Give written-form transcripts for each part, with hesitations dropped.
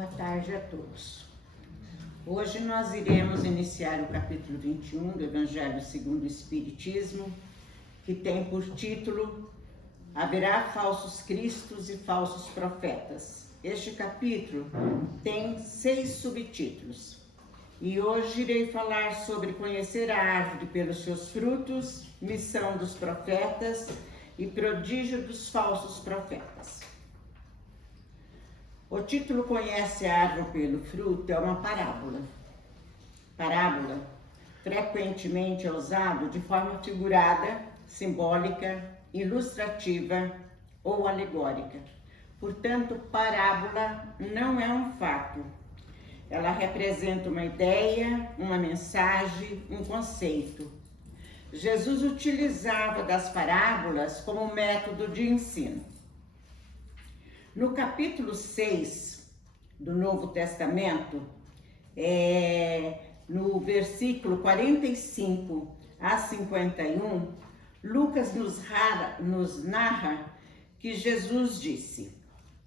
Boa tarde a todos. Hoje nós iremos iniciar o capítulo 21 do Evangelho segundo o Espiritismo, que tem por título Haverá falsos cristos e falsos profetas. Este capítulo tem 6 subtítulos. E hoje irei falar sobre conhecer a árvore pelos seus frutos, missão dos profetas e prodígio dos falsos profetas. O título Conhece a árvore pelo fruto é uma parábola. Parábola frequentemente é usado de forma figurada, simbólica, ilustrativa ou alegórica. Portanto, parábola não é um fato. Ela representa uma ideia, uma mensagem, um conceito. Jesus utilizava das parábolas como método de ensino. No capítulo 6 do Novo Testamento, no versículo 45 a 51, Lucas nos narra que Jesus disse: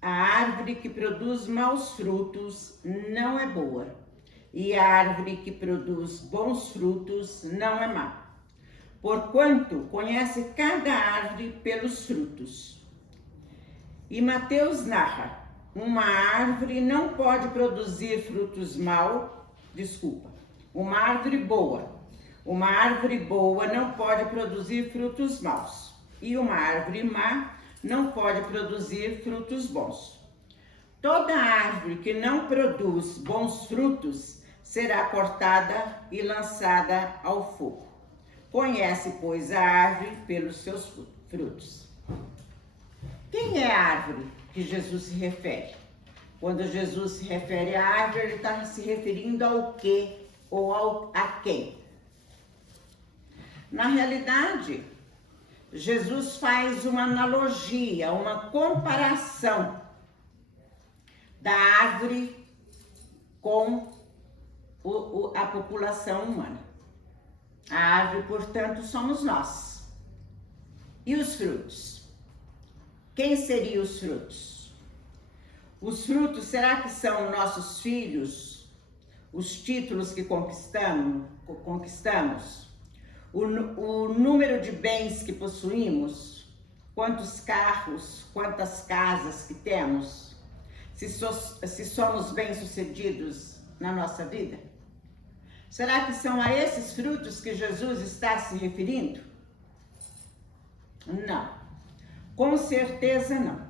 a árvore que produz maus frutos não é boa, e a árvore que produz bons frutos não é má. Porquanto conhece cada árvore pelos frutos. E Mateus narra: uma árvore não pode produzir frutos uma árvore boa não pode produzir frutos maus, e uma árvore má não pode produzir frutos bons. Toda árvore que não produz bons frutos será cortada e lançada ao fogo. Conhece, pois, a árvore pelos seus frutos. Quem é a árvore que Jesus se refere? Quando Jesus se refere à árvore, ele está se referindo ao quê ou a quem? Na realidade, Jesus faz uma analogia, uma comparação da árvore com a população humana. A árvore, portanto, somos nós. E os frutos? Quem seriam os frutos? Os frutos, será que são nossos filhos? Os títulos que conquistamos? O número de bens que possuímos? Quantos carros, quantas casas que temos? Se somos bem-sucedidos na nossa vida? Será que são a esses frutos que Jesus está se referindo? Não. Com certeza não.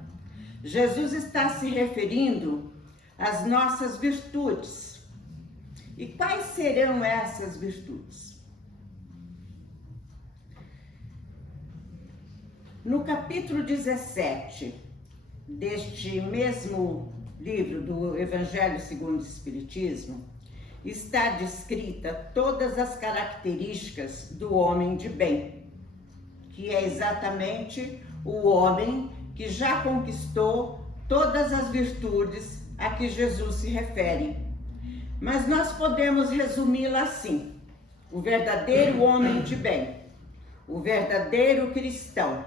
Jesus está se referindo às nossas virtudes. E quais serão essas virtudes? No capítulo 17 deste mesmo livro do Evangelho segundo o Espiritismo, está descrita todas as características do homem de bem, que é exatamente o homem que já conquistou todas as virtudes a que Jesus se refere. Mas nós podemos resumi-la assim: o verdadeiro homem de bem, o verdadeiro cristão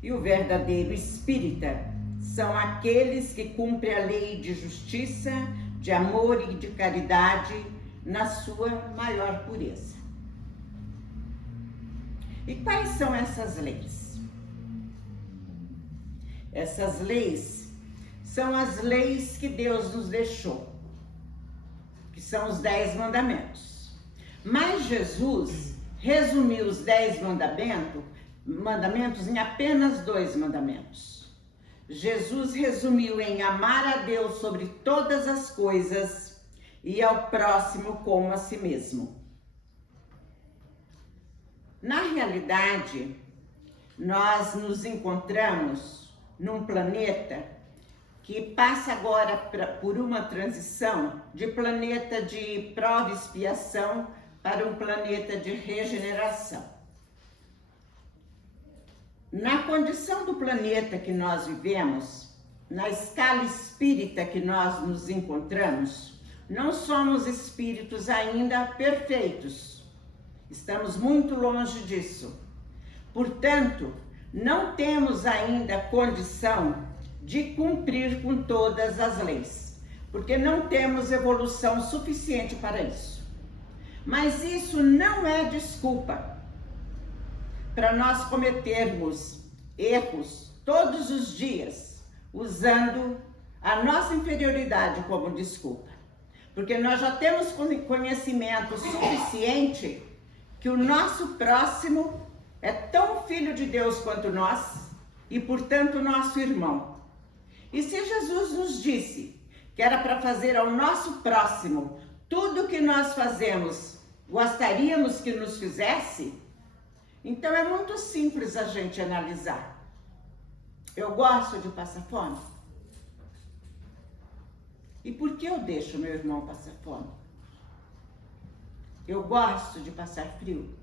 e o verdadeiro espírita são aqueles que cumprem a lei de justiça, de amor e de caridade na sua maior pureza. E quais são essas leis? Essas leis são as leis que Deus nos deixou, que são os 10 mandamentos. Mas Jesus resumiu os 10 mandamentos em apenas 2 mandamentos. Jesus resumiu em amar a Deus sobre todas as coisas e ao próximo como a si mesmo. Na realidade, nós nos encontramos num planeta que passa agora por uma transição de planeta de prova e expiação para um planeta de regeneração. Na condição do planeta que nós vivemos, na escala espírita que nós nos encontramos, não somos espíritos ainda perfeitos. Estamos muito longe disso. Portanto, não temos ainda condição de cumprir com todas as leis, porque não temos evolução suficiente para isso. Mas isso não é desculpa para nós cometermos erros todos os dias, usando a nossa inferioridade como desculpa. Porque nós já temos conhecimento suficiente que o nosso próximo é tão filho de Deus quanto nós e, portanto, nosso irmão. E se Jesus nos disse que era para fazer ao nosso próximo tudo o que nós fazemos, gostaríamos que nos fizesse, então é muito simples a gente analisar. Eu gosto de passar fome? E por que eu deixo meu irmão passar fome? Eu gosto de passar frio?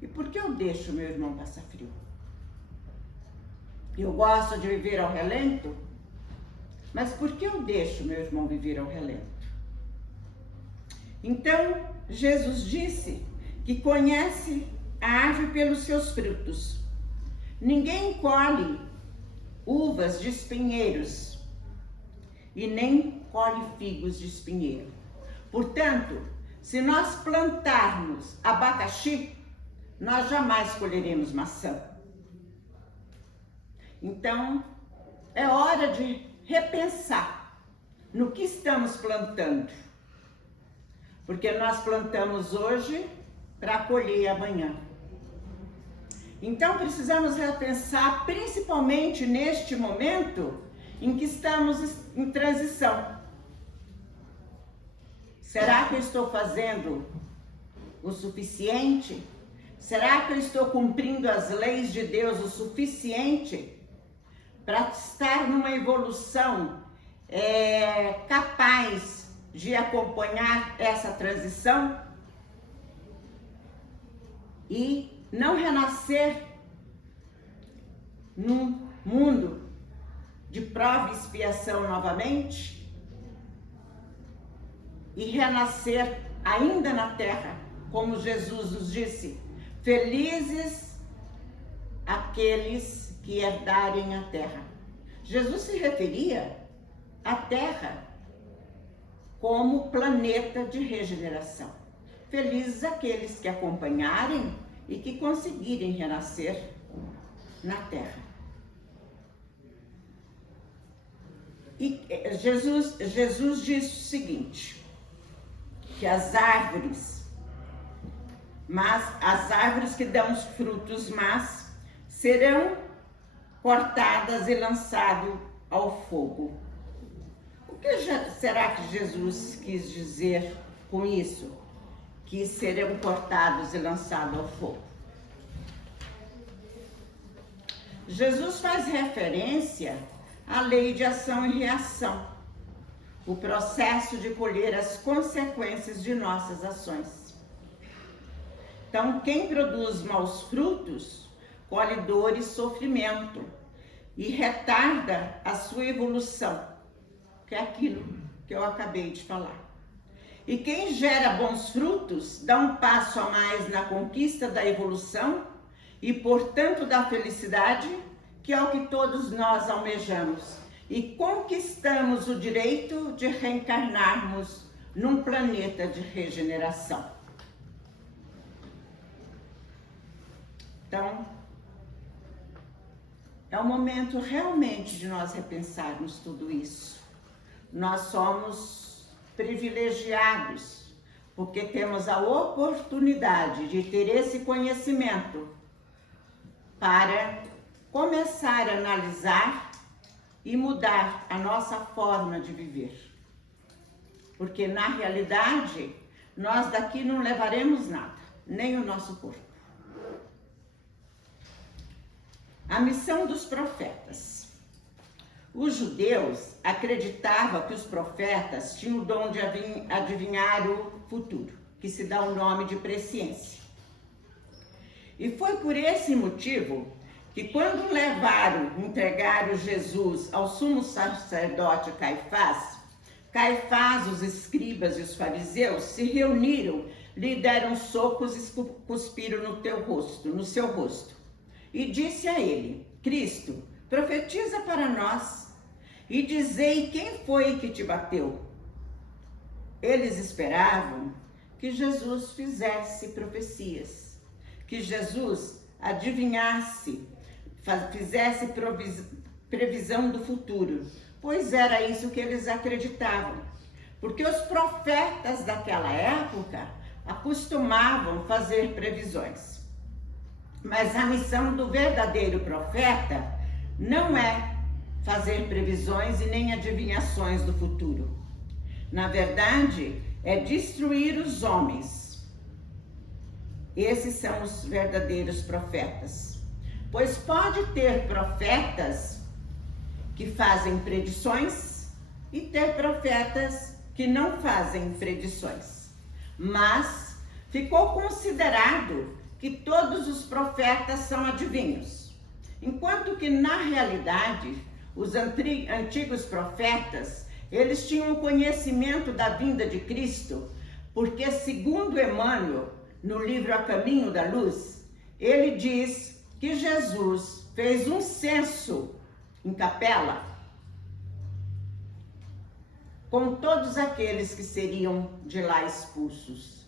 E por que eu deixo meu irmão passar frio? Eu gosto de viver ao relento? Mas por que eu deixo meu irmão viver ao relento? Então, Jesus disse que conhece a árvore pelos seus frutos. Ninguém colhe uvas de espinheiros e nem colhe figos de espinheiro. Portanto, se nós plantarmos abacaxi, nós jamais colheremos maçã. Então, é hora de repensar no que estamos plantando. Porque nós plantamos hoje para colher amanhã. Então, precisamos repensar, principalmente neste momento em que estamos em transição. Será que eu estou fazendo o suficiente? Será que eu estou cumprindo as leis de Deus o suficiente para estar numa evolução capaz de acompanhar essa transição e não renascer num mundo de prova e expiação novamente e renascer ainda na terra, como Jesus nos disse: felizes aqueles que herdarem a terra. Jesus se referia à terra como planeta de regeneração. Felizes aqueles que acompanharem e que conseguirem renascer na terra. E Jesus disse o seguinte, que as árvores que dão os frutos más serão cortadas e lançadas ao fogo. O que será que Jesus quis dizer com isso? Que serão cortados e lançados ao fogo. Jesus faz referência à lei de ação e reação, o processo de colher as consequências de nossas ações. Então, quem produz maus frutos, colhe dor e sofrimento e retarda a sua evolução, que é aquilo que eu acabei de falar. E quem gera bons frutos, dá um passo a mais na conquista da evolução e, portanto, da felicidade, que é o que todos nós almejamos. E conquistamos o direito de reencarnarmos num planeta de regeneração. Então, é o momento realmente de nós repensarmos tudo isso. Nós somos privilegiados, porque temos a oportunidade de ter esse conhecimento para começar a analisar e mudar a nossa forma de viver. Porque, na realidade, nós daqui não levaremos nada, nem o nosso corpo. A missão dos profetas. Os judeus acreditavam que os profetas tinham o dom de adivinhar o futuro, que se dá o nome de presciência. E foi por esse motivo que quando entregaram Jesus ao sumo sacerdote Caifás, os escribas e os fariseus se reuniram, lhe deram socos e cuspiram no seu rosto. E disse a ele: Cristo, profetiza para nós, e dizei quem foi que te bateu. Eles esperavam que Jesus fizesse profecias, que Jesus adivinhasse, fizesse previsão do futuro, pois era isso que eles acreditavam. Porque os profetas daquela época acostumavam fazer previsões. Mas a missão do verdadeiro profeta não é fazer previsões e nem adivinhações do futuro. Na verdade, é destruir os homens. Esses são os verdadeiros profetas. Pois pode ter profetas que fazem predições e ter profetas que não fazem predições. Mas ficou considerado que todos os profetas são adivinhos, enquanto que na realidade os antigos profetas, eles tinham conhecimento da vinda de Cristo, porque segundo Emmanuel, no livro A Caminho da Luz, ele diz que Jesus fez um censo em Capela com todos aqueles que seriam de lá expulsos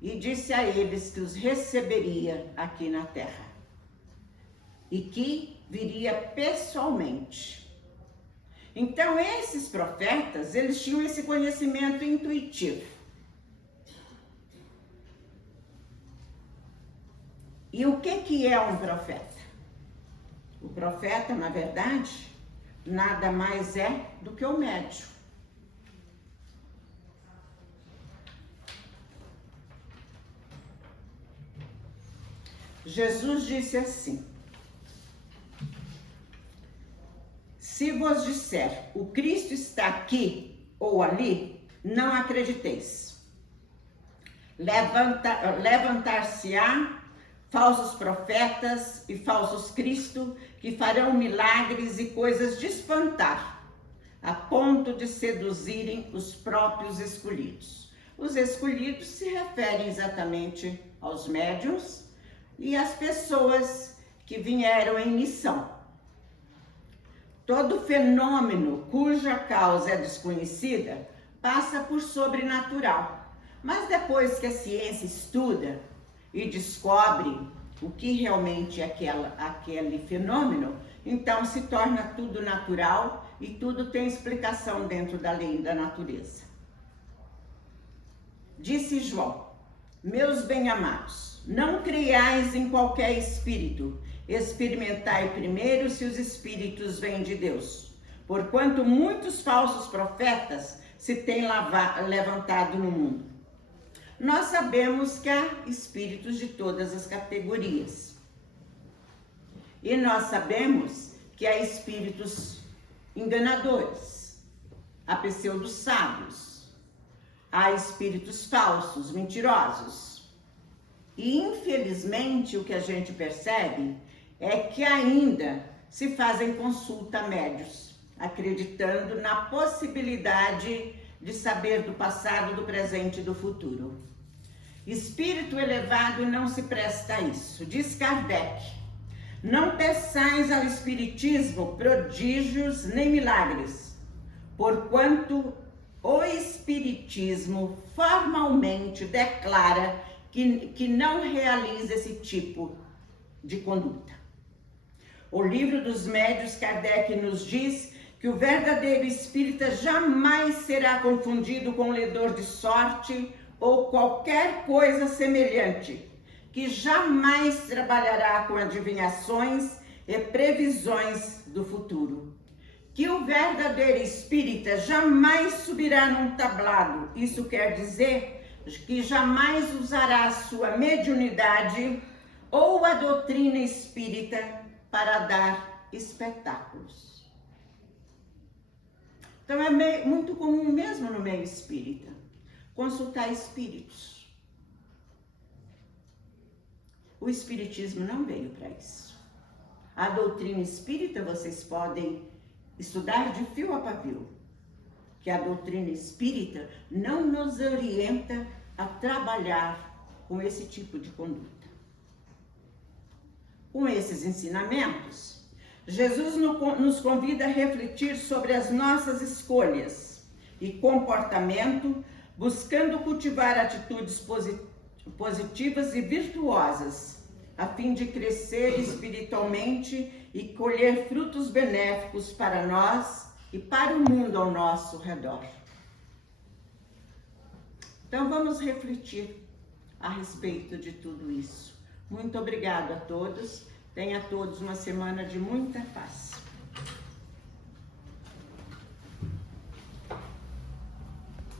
e disse a eles que os receberia aqui na terra e que viria pessoalmente. Então esses profetas, eles tinham esse conhecimento intuitivo. E o que é um profeta? O profeta, na verdade, nada mais é do que o médium. Jesus disse assim: se vos disser, o Cristo está aqui ou ali, não acrediteis. Levantar-se-á falsos profetas e falsos Cristo, que farão milagres e coisas de espantar, a ponto de seduzirem os próprios escolhidos. Os escolhidos se referem exatamente aos médiuns e às pessoas que vieram em missão. Todo fenômeno cuja causa é desconhecida passa por sobrenatural. Mas depois que a ciência estuda e descobre o que realmente é aquele fenômeno, então se torna tudo natural e tudo tem explicação dentro da lei da natureza. Disse João: meus bem-amados, não creiais em qualquer espírito, experimentai primeiro se os espíritos vêm de Deus, porquanto muitos falsos profetas se têm levantado no mundo. Nós sabemos que há espíritos de todas as categorias. E nós sabemos que há espíritos enganadores, há pseudos sábios, há espíritos falsos, mentirosos. E infelizmente o que a gente percebe é que ainda se fazem consulta a médios, acreditando na possibilidade de saber do passado, do presente e do futuro. Espírito elevado não se presta a isso. Diz Kardec: não peçais ao espiritismo prodígios nem milagres, porquanto o espiritismo formalmente declara que não realiza esse tipo de conduta. O livro dos médiuns, Kardec nos diz que o verdadeiro espírita jamais será confundido com ledor de sorte ou qualquer coisa semelhante, que jamais trabalhará com adivinhações e previsões do futuro. Que o verdadeiro espírita jamais subirá num tablado, isso quer dizer que jamais usará a sua mediunidade ou a doutrina espírita para dar espetáculos. Então é muito comum mesmo no meio espírita consultar espíritos. O espiritismo não veio para isso. A doutrina espírita vocês podem estudar de fio a pavio, que a doutrina espírita não nos orienta a trabalhar com esse tipo de conduta. Com esses ensinamentos, Jesus nos convida a refletir sobre as nossas escolhas e comportamento, buscando cultivar atitudes positivas e virtuosas, a fim de crescer espiritualmente e colher frutos benéficos para nós e para o mundo ao nosso redor. Então vamos refletir a respeito de tudo isso. Muito obrigado a todos. Tenha todos uma semana de muita paz.